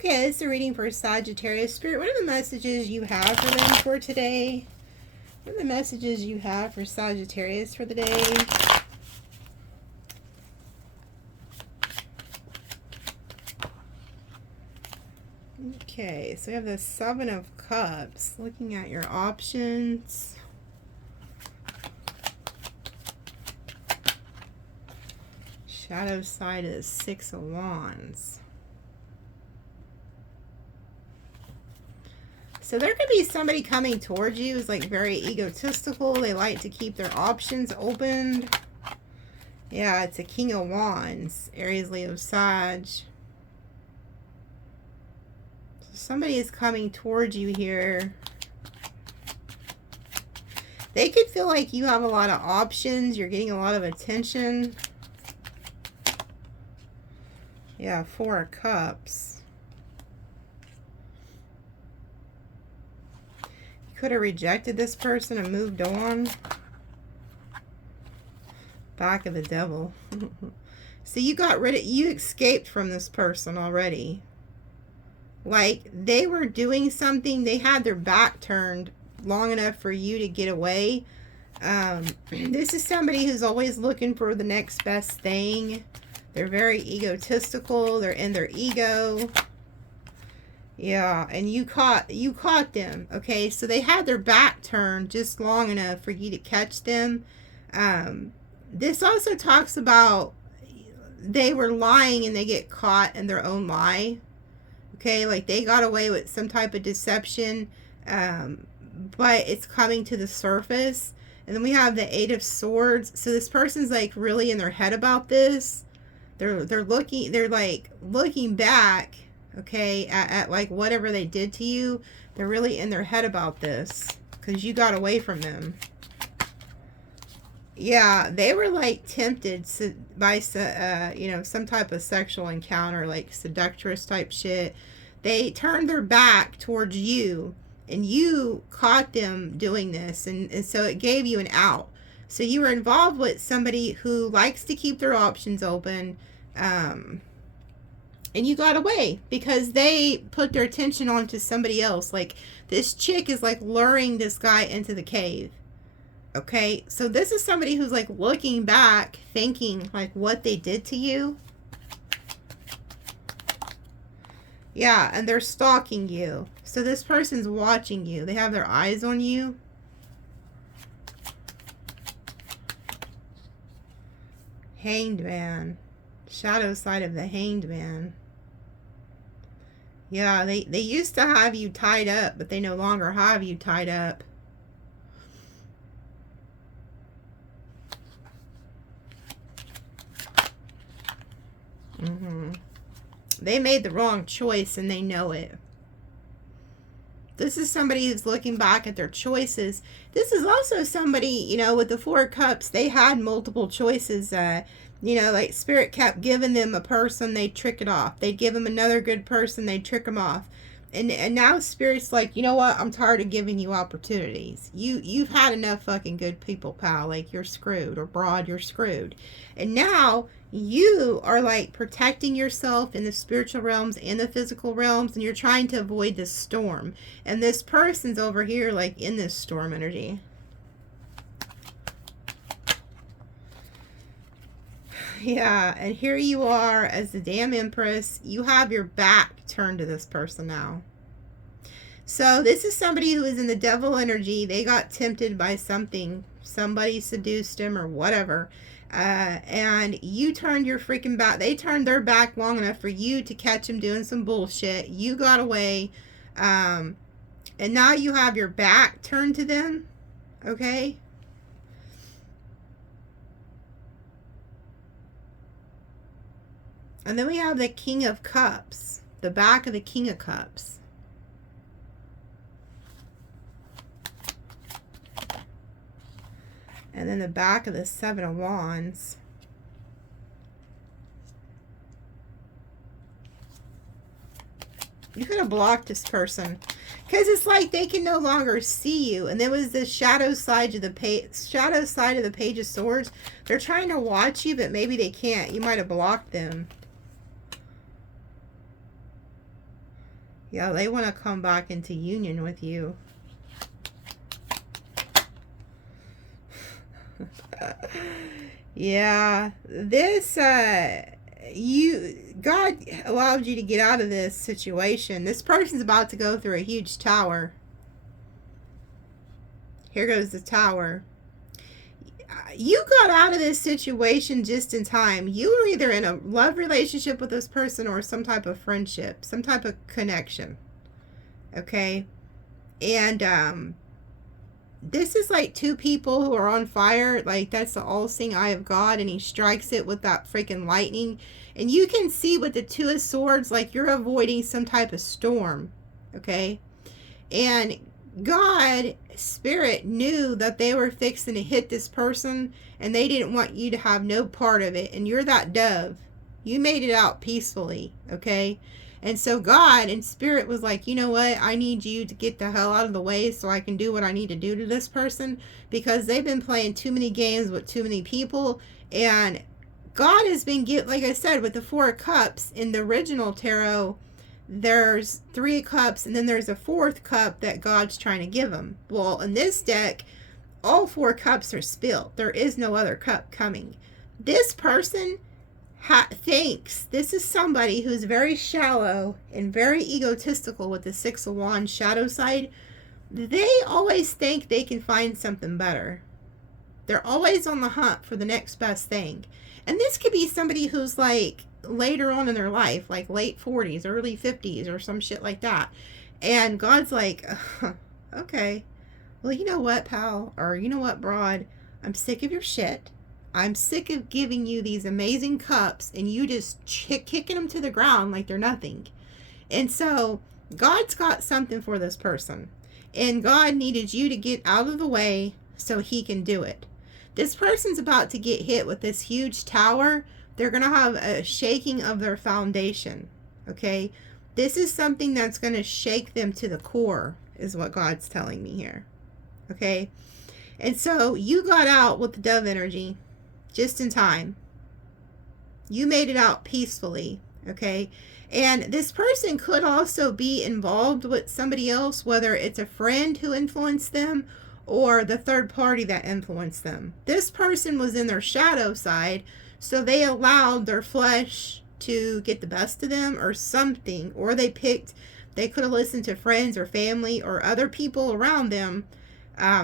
Okay, it's a reading for Sagittarius. Spirit, what are the messages you have for them for today? What are the messages you have for Sagittarius for the day? Okay, so we have the Seven of Cups. Looking at your options. Shadow side of the Six of Wands. So there could be somebody coming towards you who's like very egotistical. They like to keep their options open. Yeah, it's a King of Wands. Aries, Leo, Sag. So somebody is coming towards you here. They could feel like you have a lot of options. You're getting a lot of attention. Yeah, Four of Cups. Could have rejected this person and moved on. Back of the Devil. So you got rid of, you escaped from this person already. Like they were doing something, they had their back turned long enough for you to get away. This is somebody who's always looking for the next best thing. They're very egotistical, they're in their ego. Yeah, and you caught them, okay? So they had their back turned just long enough for you to catch them. This also talks about they were lying and they get caught in their own lie. Okay, like they got away with some type of deception, but it's coming to the surface. And then we have the Eight of Swords. So this person's like really in their head about this. They're like looking back, okay, at like whatever they did to you. They're really in their head about this because you got away from them. Yeah, they were like tempted by you know, some type of sexual encounter, like seductress type shit. They turned their back towards you and you caught them doing this, and so it gave you an out. So you were involved with somebody who likes to keep their options open, and you got away because they put their attention onto somebody else. Like this chick is like luring this guy into the cave. Okay, so this is somebody who's like looking back, thinking like what they did to you. Yeah, and they're stalking you. So this person's watching you. They have their eyes on you. Hanged Man. Shadow side of the Hanged Man. Yeah, they used to have you tied up, but they no longer have you tied up. They made the wrong choice and they know it. This is somebody who's looking back at their choices. This is also somebody, you know, with the Four of Cups, they had multiple choices. You know, like Spirit kept giving them a person, they'd trick it off. They'd give them another good person, they'd trick them off. And now Spirit's like, you know what? I'm tired of giving you opportunities. You've had enough fucking good people, pal. Like, you're screwed. Or broad, you're screwed. And now you are like protecting yourself in the spiritual realms and the physical realms, and you're trying to avoid this storm. And this person's over here like in this storm energy. Yeah, and here you are as the damn Empress. You have your back turned to this person now. So this is somebody who is in the devil energy. They got tempted by something. Somebody seduced him or whatever. And you turned your freaking back. They turned their back long enough for you to catch them doing some bullshit. You got away. And now you have your back turned to them. Okay? And then we have the King of Cups. The back of the King of Cups. And then the back of the Seven of Wands. You could have blocked this person. Because it's like they can no longer see you. And there was the shadow side of the Page of Swords. They're trying to watch you, but maybe they can't. You might have blocked them. Yeah, they want to come back into union with you. Yeah, this God allowed you to get out of this situation. This person's about to go through a huge tower. Here goes the tower. You got out of this situation just in time. You were either in a love relationship with this person or some type of friendship, some type of connection. Okay? And this is like two people who are on fire. Like, that's the all-seeing eye of God, and he strikes it with that freaking lightning. And you can see with the Two of Swords, like, you're avoiding some type of storm. Okay? And God, Spirit, knew that they were fixing to hit this person, and they didn't want you to have no part of it. And you're that dove. You made it out peacefully. Okay? And so God and Spirit was like, you know what? I need you to get the hell out of the way so I can do what I need to do to this person, because they've been playing too many games with too many people. And God has been, like I said, with the Four of Cups in the original tarot, there's 3 cups and then there's a 4th cup that God's trying to give him. Well, in this deck, all 4 cups are spilled. There is no other cup coming. This person thinks this is somebody who's very shallow and very egotistical with the 6 of Wands shadow side. They always think they can find something better. They're always on the hunt for the next best thing. And this could be somebody who's like later on in their life, like late 40s, early 50s, or some shit like that. And God's like, okay, well, you know what, pal? Or you know what, broad? I'm sick of your shit. I'm sick of giving you these amazing cups and you just kicking them to the ground like they're nothing. And so God's got something for this person. And God needed you to get out of the way so he can do it. This person's about to get hit with this huge tower. They're going to have a shaking of their foundation. Okay? This is something that's going to shake them to the core, is what God's telling me here. Okay? And so you got out with the dove energy just in time. You made it out peacefully. Okay? And this person could also be involved with somebody else, whether it's a friend who influenced them or the third party that influenced them. This person was in their shadow side, so they allowed their flesh to get the best of them or something, or they could have listened to friends or family or other people around them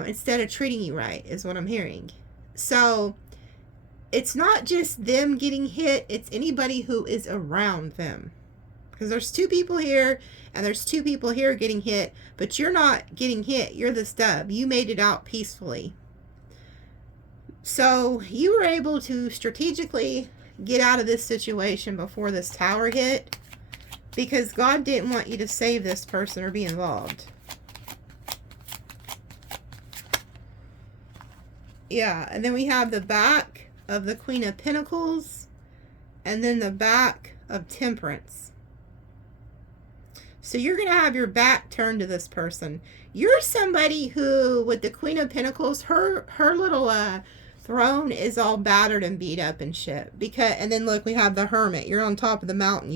instead of treating you right, is what I'm hearing. So it's not just them getting hit, it's anybody who is around them. Because there's 2 people here and there's 2 people here getting hit, but you're not getting hit. You're the stub. You made it out peacefully. So you were able to strategically get out of this situation before this tower hit, because God didn't want you to save this person or be involved. Yeah, and then we have the back of the Queen of Pentacles and then the back of Temperance. So you're going to have your back turned to this person. You're somebody who, with the Queen of Pentacles, her little throne is all battered and beat up and shit. And then look, we have the Hermit. You're on top of the mountain.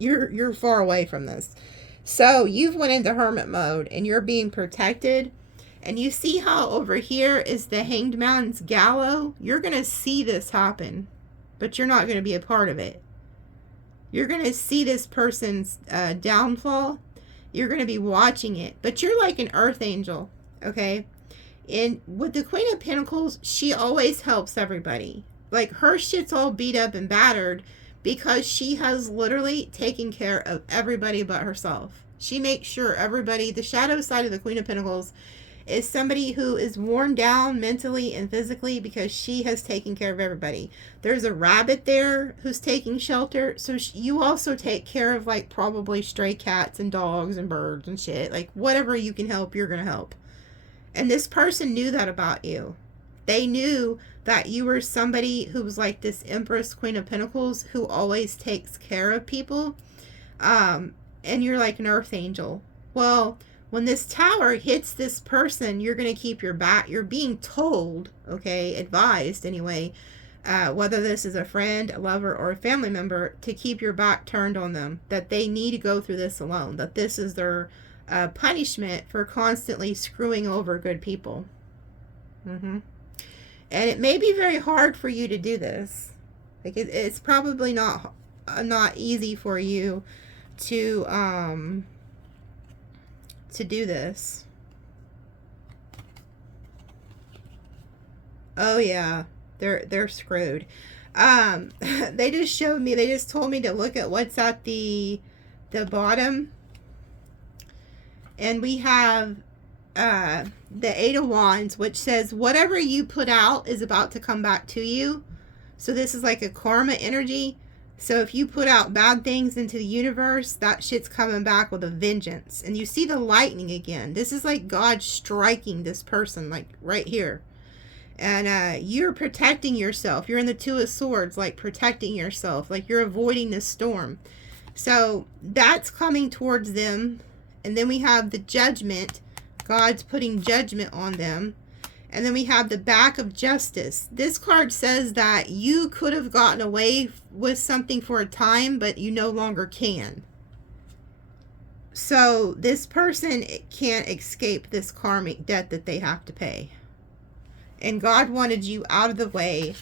You're far away from this. So you've went into hermit mode and you're being protected. And you see how over here is the Hanged Man's gallows? You're going to see this happen, but you're not going to be a part of it. You're going to see this person's downfall. You're going to be watching it. But you're like an earth angel, okay? And with the Queen of Pentacles, she always helps everybody. Like, her shit's all beat up and battered because she has literally taken care of everybody but herself. She makes sure everybody, the shadow side of the Queen of Pentacles, is somebody who is worn down mentally and physically because she has taken care of everybody. There's a rabbit there who's taking shelter. So you also take care of, like, probably stray cats and dogs and birds and shit. Like, whatever you can help, you're going to help. And this person knew that about you. They knew that you were somebody who was like this Empress Queen of Pentacles who always takes care of people. And you're like an earth angel. Well, when this tower hits this person, you're going to keep your back. You're being told, okay, advised anyway, whether this is a friend, a lover, or a family member, to keep your back turned on them, that they need to go through this alone, that this is their punishment for constantly screwing over good people. And it may be very hard for you to do this. Like it's probably not easy for you to do this. Oh yeah, they're screwed. They just showed me, they just told me to look at what's at the bottom. And we have the Eight of Wands, which says whatever you put out is about to come back to you. So this is like a karma energy. So if you put out bad things into the universe, that shit's coming back with a vengeance. And you see the lightning again. This is like God striking this person, like right here. And you're protecting yourself. You're in the Two of Swords, like protecting yourself. Like you're avoiding this storm. So that's coming towards them. And then we have the Judgment. God's putting judgment on them. And then we have the Back of Justice. This card says that you could have gotten away with something for a time, but you no longer can. So this person can't escape this karmic debt that they have to pay. And God wanted you out of the way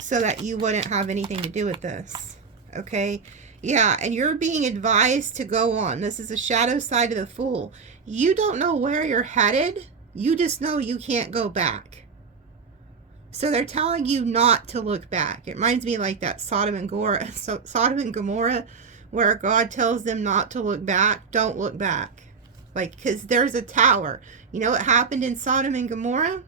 so that you wouldn't have anything to do with this. Okay? Yeah, and you're being advised to go on. This is a shadow side of the Fool. You don't know where you're headed. You just know you can't go back. So they're telling you not to look back. It reminds me like that Sodom and Gomorrah, where God tells them not to look back. Don't look back. Like, because there's a tower. You know what happened in Sodom and Gomorrah?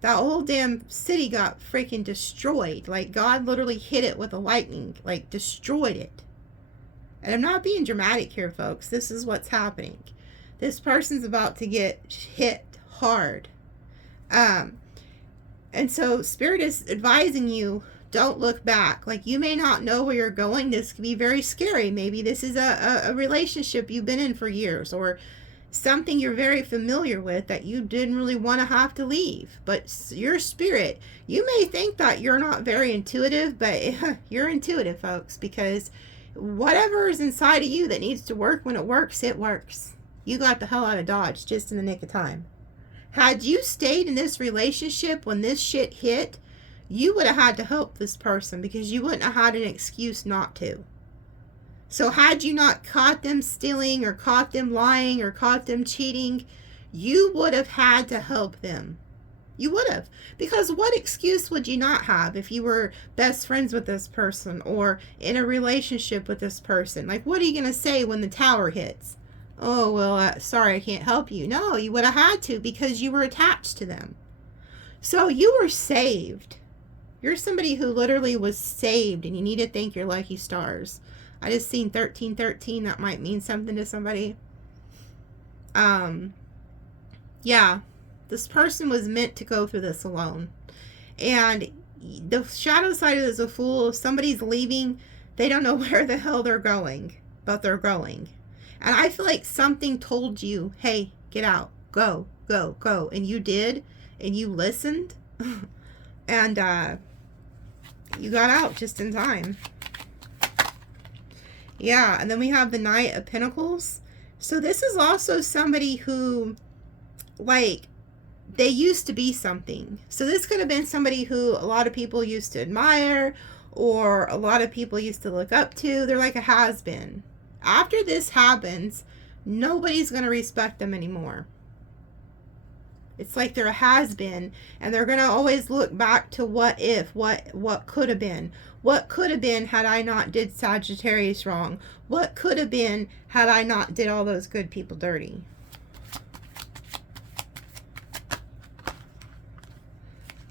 That whole damn city got freaking destroyed. Like, God literally hit it with a lightning. Like, destroyed it. And I'm not being dramatic here, folks. This is what's happening. This person's about to get hit hard. And so Spirit is advising you, don't look back. Like, you may not know where you're going. This could be very scary. Maybe this is a relationship you've been in for years, or something you're very familiar with that you didn't really want to have to leave. But your spirit, you may think that you're not very intuitive, but you're intuitive, folks, because whatever is inside of you that needs to work, when it works, it works. You got the hell out of Dodge just in the nick of time. Had you stayed in this relationship when this shit hit, you would have had to help this person because you wouldn't have had an excuse not to. So had you not caught them stealing or caught them lying or caught them cheating, you would have had to help them. You would have. Because what excuse would you not have if you were best friends with this person or in a relationship with this person? Like, what are you going to say when the tower hits? Oh, well, sorry, I can't help you. No, you would have had to because you were attached to them. So you were saved. You're somebody who literally was saved, and you need to thank your lucky stars. I just seen 1313. That might mean something to somebody. Yeah, this person was meant to go through this alone. And the shadow side is a Fool. If somebody's leaving, they don't know where the hell they're going, but they're going. And I feel like something told you, hey, get out, go, go, go. And you did, and you listened, and you got out just in time. Yeah, and then we have the Knight of Pentacles. So this is also somebody who, like, they used to be something. So this could have been somebody who a lot of people used to admire, or a lot of people used to look up to. They're like a has-been. After this happens, nobody's going to respect them anymore. It's like they're a has-been, and they're going to always look back to what if, what could have been. What could have been had I not did Sagittarius wrong? What could have been had I not did all those good people dirty?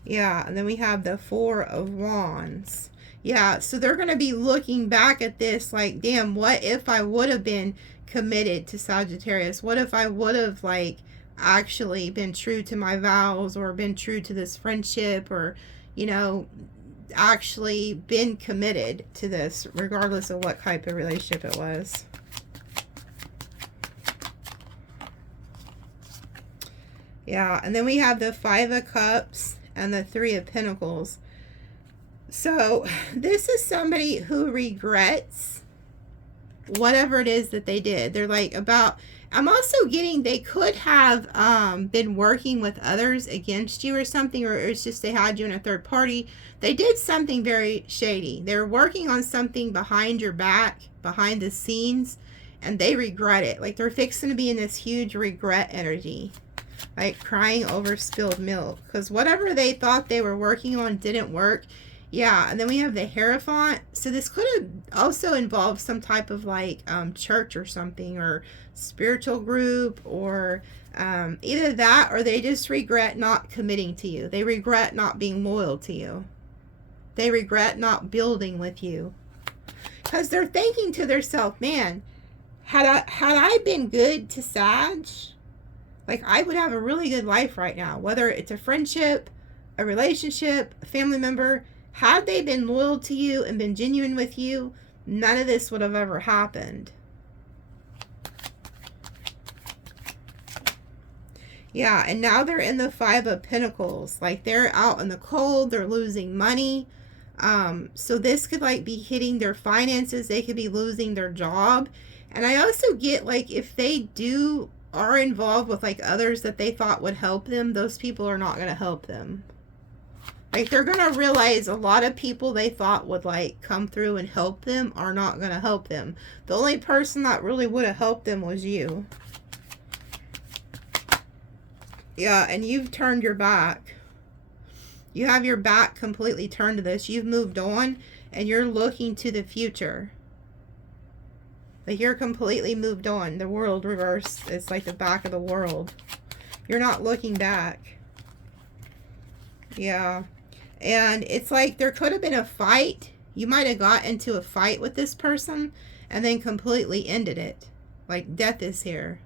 Yeah, and then we have the Four of Wands. Yeah, so they're going to be looking back at this like, damn, what if I would have been committed to Sagittarius? What if I would have, like, actually been true to my vows, or been true to this friendship, or, you know, actually been committed to this, regardless of what type of relationship it was. Yeah, and then we have the Five of Cups and the Three of Pentacles. So this is somebody who regrets whatever it is that they did. They're like about, I'm also getting they could have been working with others against you or something, or it's just they had you in a third party. They did something very shady. They were working on something behind your back, behind the scenes, and they regret it. Like they're fixing to be in this huge regret energy, like crying over spilled milk, because whatever they thought they were working on didn't work. Yeah, and then we have the Hierophant. So this could have also involved some type of like church or something, or spiritual group, or either that, or they just regret not committing to you. They regret not being loyal to you. They regret not building with you. Because they're thinking to themselves, man, had I been good to Sag, like I would have a really good life right now. Whether it's a friendship, a relationship, a family member, had they been loyal to you and been genuine with you, none of this would have ever happened. Yeah, and now they're in the Five of Pentacles. Like they're out in the cold, they're losing money. So this could like be hitting their finances. They could be losing their job. And I also get like if they are involved with like others that they thought would help them, those people are not going to help them. Like they're going to realize a lot of people they thought would like come through and help them are not going to help them. The only person that really would have helped them was you. Yeah, and you've turned your back. You have your back completely turned to this. You've moved on and you're looking to the future. Like you're completely moved on. The world reversed. It's like the back of the world. You're not looking back. Yeah. And it's like there could have been a fight. You might have got into a fight with this person and then completely ended it. Like death is here.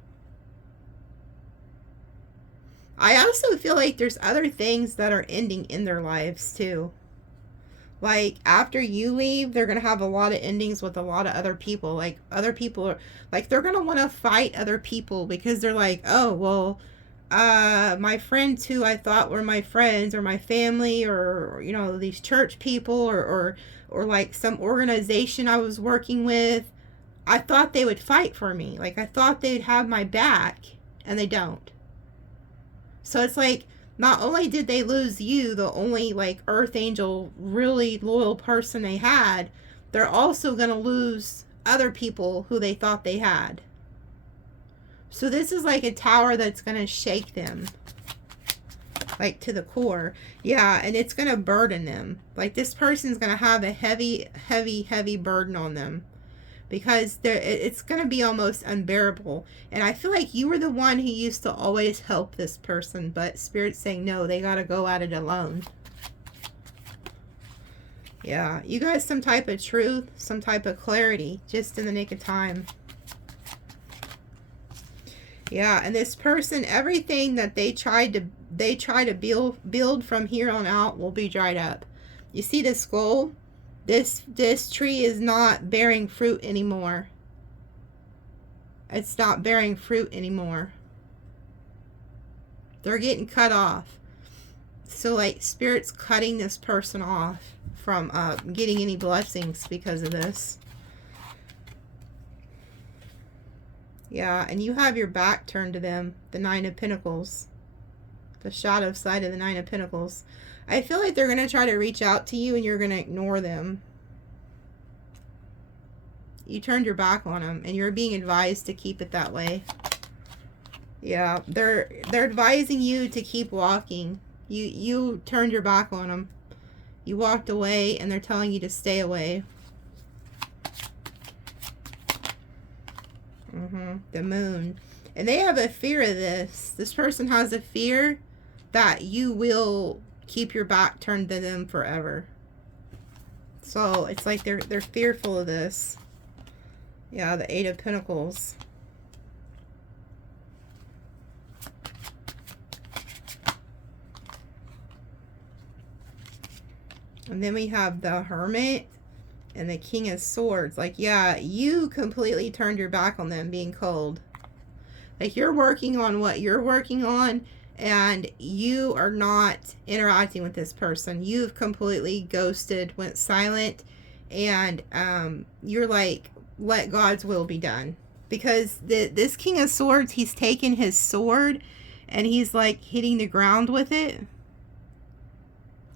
I also feel like there's other things that are ending in their lives too. Like after you leave, they're going to have a lot of endings with a lot of other people. Like other people are like, they're going to want to fight other people because they're like, oh, well, my friends who I thought were my friends or my family, or you know, these church people, or like some organization I was working with, I thought they would fight for me. Like I thought they'd have my back, and they don't. So it's like, not only did they lose you, the only like earth angel really loyal person they had, they're also going to lose other people who they thought they had. So this is like a tower that's going to shake them. Like to the core. Yeah, and it's going to burden them. Like this person's going to have a heavy, heavy, heavy burden on them. Because it's going to be almost unbearable. And I feel like you were the one who used to always help this person. But Spirit's saying, no, they got to go at it alone. Yeah, you got some type of truth, some type of clarity, just in the nick of time. Yeah, and this person, everything that they try to build from here on out will be dried up. You see this skull? This tree is not bearing fruit anymore. It's not bearing fruit anymore. They're getting cut off. So like Spirit's cutting this person off from getting any blessings because of this. Yeah, and you have your back turned to them. The Nine of Pentacles. The shadow side of the Nine of Pentacles. I feel like they're going to try to reach out to you and you're going to ignore them. You turned your back on them and you're being advised to keep it that way. Yeah, they're advising you to keep walking. You turned your back on them. You walked away and they're telling you to stay away. The Moon. And they have a fear of this. This person has a fear that you will keep your back turned to them forever. So it's like they're fearful of this. Yeah, the Eight of Pentacles. And then we have the Hermit and the King of Swords. Like, yeah, you completely turned your back on them being cold. Like, you're working on what you're working on, and you are not interacting with this person. You've completely ghosted, went silent, and you're like, let God's will be done. Because this King of Swords, he's taken his sword and he's like hitting the ground with it.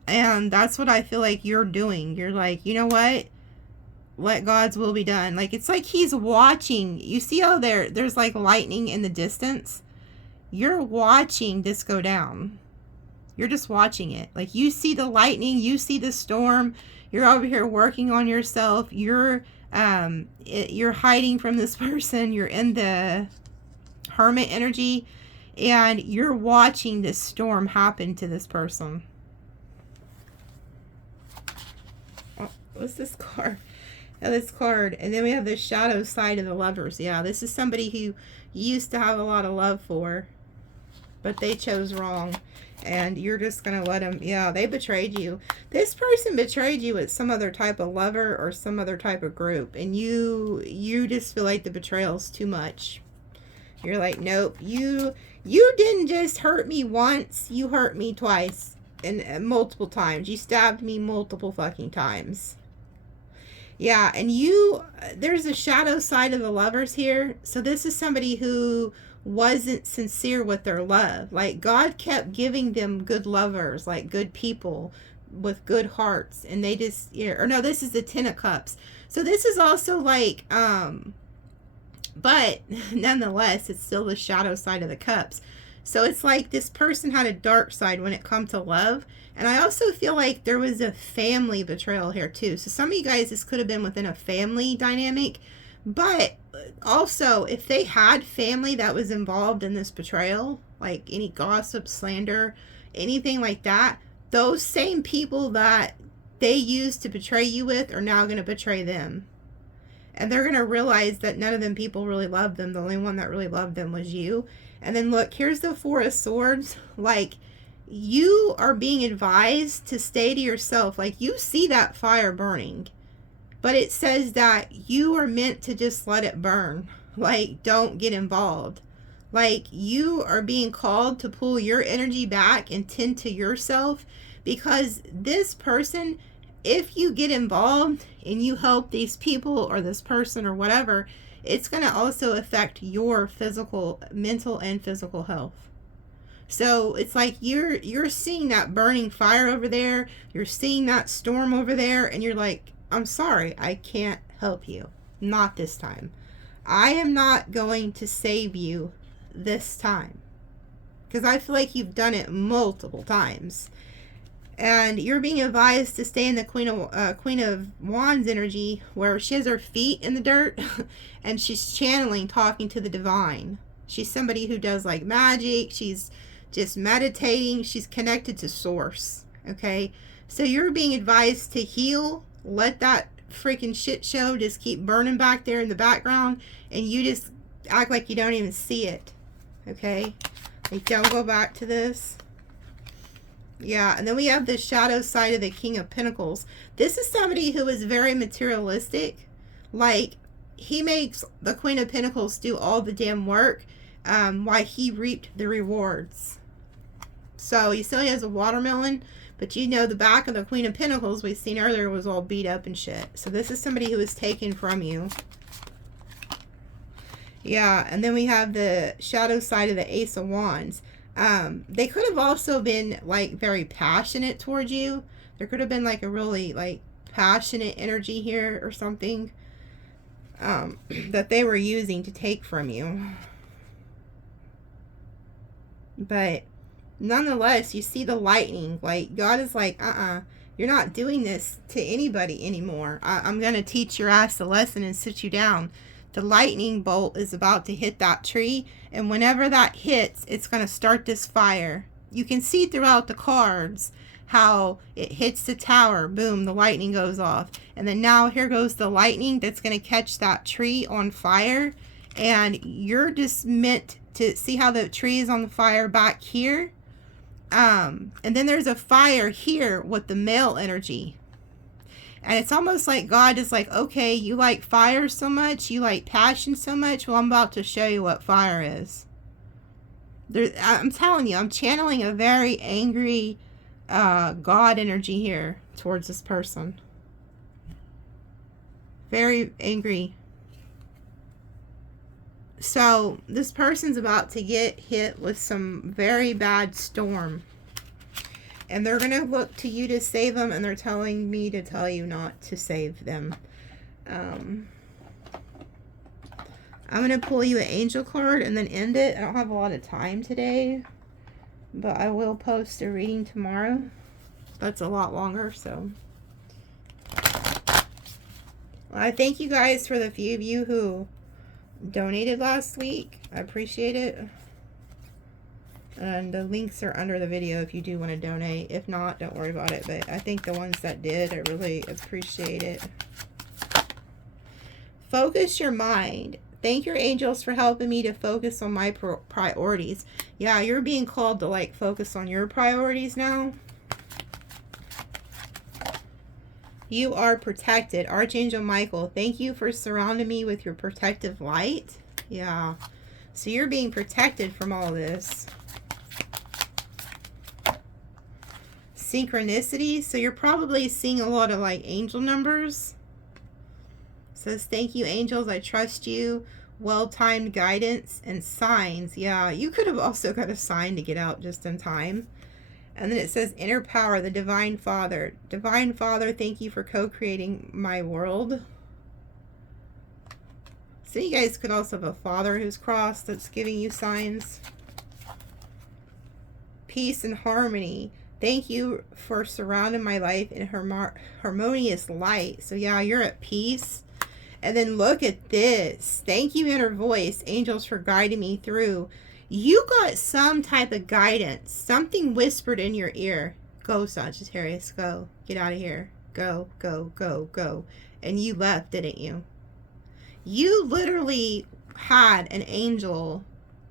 And that's what I feel like you're doing. You're like, you know what? Let God's will be done. Like, it's like he's watching. You see how there's like lightning in the distance? You're watching this go down. You're just watching it. Like, you see the lightning, you see the storm. You're over here working on yourself. You're hiding from this person. You're in the hermit energy, and you're watching this storm happen to this person. Oh, what's this card? Oh, this card. And then we have the shadow side of the Lovers. Yeah, this is somebody who you used to have a lot of love for, but they chose wrong. And you're just going to let them, yeah, they betrayed you. This person betrayed you with some other type of lover or some other type of group. And you just feel like the betrayal's too much. You're like, nope, you didn't just hurt me once. You hurt me twice and multiple times. You stabbed me multiple fucking times. Yeah, and there's a shadow side of the Lovers here. So this is somebody who wasn't sincere with their love. Like, God kept giving them good lovers, like good people with good hearts, and they just, or no, this is the 10 of Cups. So this is also like, but nonetheless, it's still the shadow side of the Cups. So it's like this person had a dark side when it comes to love. And I also feel like there was a family betrayal here too. So some of you guys, this could have been within a family dynamic. But also, if they had family that was involved in this betrayal, like any gossip, slander, anything like that, those same people that they used to betray you with are now going to betray them. And they're going to realize that none of them people really loved them. The only one that really loved them was you. And then look, here's the 4 of Swords. Like, you are being advised to stay to yourself. Like, you see that fire burning. But it says that you are meant to just let it burn. Like, don't get involved. Like, you are being called to pull your energy back and tend to yourself. Because this person, if you get involved and you help these people or this person or whatever, it's going to also affect your physical, mental, and physical health. So it's like you're seeing that burning fire over there. You're seeing that storm over there. And you're like, I'm sorry, I can't help you. Not this time. I am not going to save you this time. Because I feel like you've done it multiple times. And you're being advised to stay in the Queen of Wands energy, where she has her feet in the dirt and she's channeling, talking to the divine. She's somebody who does like magic. She's just meditating. She's connected to source. Okay. So you're being advised to heal. Let that freaking shit show just keep burning back there in the background, and you just act like you don't even see it. Okay. Like, don't go back to this. Yeah, and then we have the shadow side of the King of Pentacles. This is somebody who is very materialistic. Like, he makes the Queen of Pentacles do all the damn work while he reaped the rewards. So, you still has a watermelon, but you know the back of the Queen of Pentacles we've seen earlier was all beat up and shit. So, this is somebody who was taken from you. Yeah, and then we have the shadow side of the Ace of Wands. They could have also been like very passionate towards you. There could have been like a really like passionate energy here or something that they were using to take from you. But nonetheless, you see the lightning. Like, God is like, you're not doing this to anybody anymore. I'm going to teach your ass a lesson and sit you down. The lightning bolt is about to hit that tree, and whenever that hits, it's going to start this fire. You can see throughout the cards how it hits the tower. Boom, the lightning goes off. And then now here goes the lightning that's going to catch that tree on fire. And you're just meant to see how the tree is on the fire back here. And then there's a fire here with the male energy. And it's almost like God is like, okay, you like fire so much, you like passion so much, well, I'm about to show you what fire is. I'm telling you, I'm channeling a very angry God energy here towards this person. Very angry. So this person's about to get hit with some very bad storm. And they're going to look to you to save them, and they're telling me to tell you not to save them. I'm going to pull you an angel card and then end it. I don't have a lot of time today, but I will post a reading tomorrow. That's a lot longer, so. I thank you guys for the few of you who donated last week. I appreciate it. And the links are under the video if you do want to donate. If not, don't worry about it. But I think the ones that did, I really appreciate it. Focus your mind. Thank your angels for helping me to focus on my priorities. Yeah, you're being called to like focus on your priorities now. You are protected. Archangel Michael, thank you for surrounding me with your protective light. Yeah. So you're being protected from all this. Synchronicity. So you're probably seeing a lot of like angel numbers. It says, thank you, angels. I trust you. Well-timed guidance and signs. Yeah, you could have also got a sign to get out just in time. And then it says, inner power, the Divine Father. Divine Father, thank you for co-creating my world. So you guys could also have a father who's crossed that's giving you signs. Peace and harmony. Thank you for surrounding my life in harmonious light. So yeah, you're at peace. And then look at this. Thank you, inner voice. Angels for guiding me through. You got some type of guidance. Something whispered in your ear. Go, Sagittarius, go. Get out of here. Go, go, go, go. And you left, didn't you? You literally had an angel.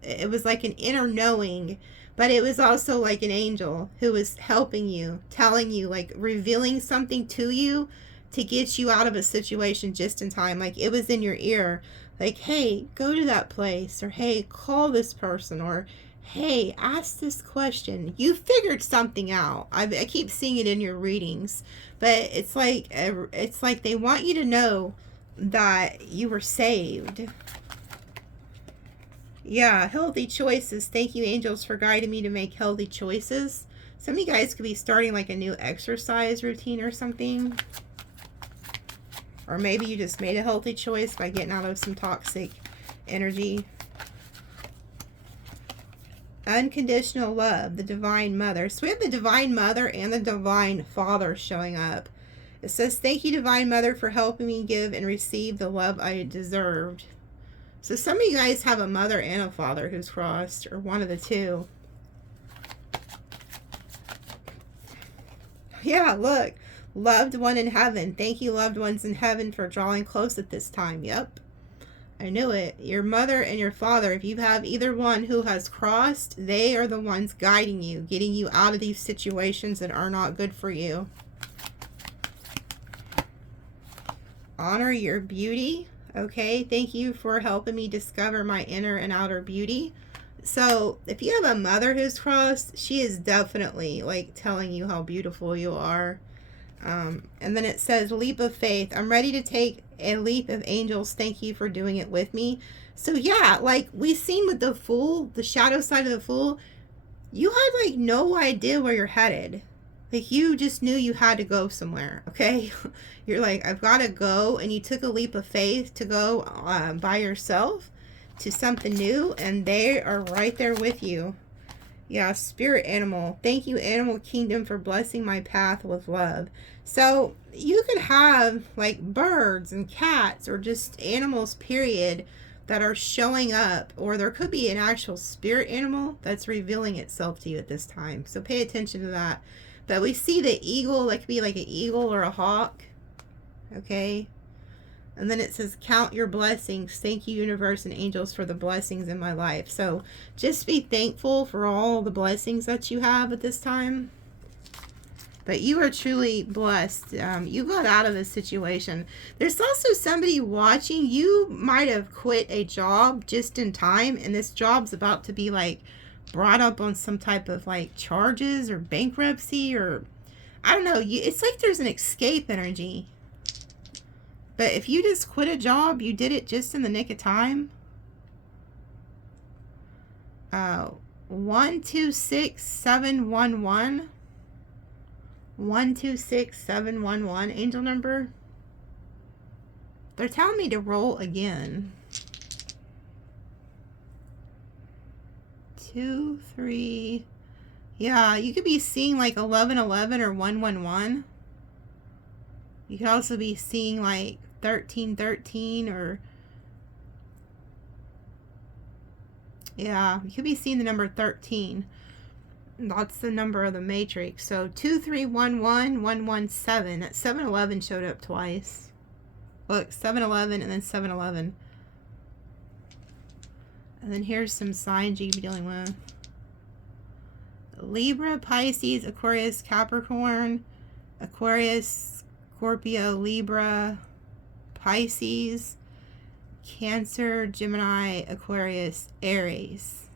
It was like an inner knowing, but it was also like an angel who was helping you, telling you, like revealing something to you to get you out of a situation just in time. Like it was in your ear. Like, hey, go to that place, or hey, call this person, or hey, ask this question. You figured something out. I keep seeing it in your readings, but it's like they want you to know that you were saved. Yeah, healthy choices. Thank you, angels, for guiding me to make healthy choices. Some of you guys could be starting like a new exercise routine or something. Or maybe you just made a healthy choice by getting out of some toxic energy. Unconditional love, the Divine Mother. So we have the Divine Mother and the Divine Father showing up. It says, thank you, Divine Mother, for helping me give and receive the love I deserved. So some of you guys have a mother and a father who's crossed, or one of the two. Yeah, look. Loved one in heaven. Thank you, loved ones in heaven, for drawing close at this time. Yep. I knew it. Your mother and your father, if you have either one who has crossed, they are the ones guiding you, getting you out of these situations that are not good for you. Honor your beauty. Okay, thank you for helping me discover my inner and outer beauty. So if you have a mother who's crossed, she is definitely like telling you how beautiful you are. And then it says, leap of faith. I'm ready to take a leap of angels. Thank you for doing it with me. So yeah, like we seen with the Fool, the shadow side of the Fool, you had like no idea where you're headed. Like you just knew you had to go somewhere, okay? You're like, I've got to go. And you took a leap of faith to go by yourself to something new. And they are right there with you. Yeah, spirit animal. Thank you, animal kingdom, for blessing my path with love. So you could have like birds and cats or just animals, period, that are showing up. Or there could be an actual spirit animal that's revealing itself to you at this time. So pay attention to that. But we see the eagle, that could be like an eagle or a hawk. Okay. And then it says, count your blessings. Thank you, universe and angels, for the blessings in my life. So just be thankful for all the blessings that you have at this time. But you are truly blessed. You got out of this situation. There's also somebody watching. You might have quit a job just in time, and this job's about to be like brought up on some type of like charges or bankruptcy, or I don't know. It's like there's an escape energy. But if you just quit a job, you did it just in the nick of time. 126711. 126711, angel number. They're telling me to roll again. 2, 3. Yeah, you could be seeing like 1111 or 111. You could also be seeing like 1313 or... Yeah, you could be seeing the number 13. That's the number of the matrix. So 2311117. That 711 showed up twice. Look, 711 and then 711. And then here's some signs you could be dealing with. Libra, Pisces, Aquarius, Capricorn, Aquarius, Scorpio, Libra, Pisces, Cancer, Gemini, Aquarius, Aries.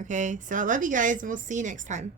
Okay, so I love you guys, and we'll see you next time.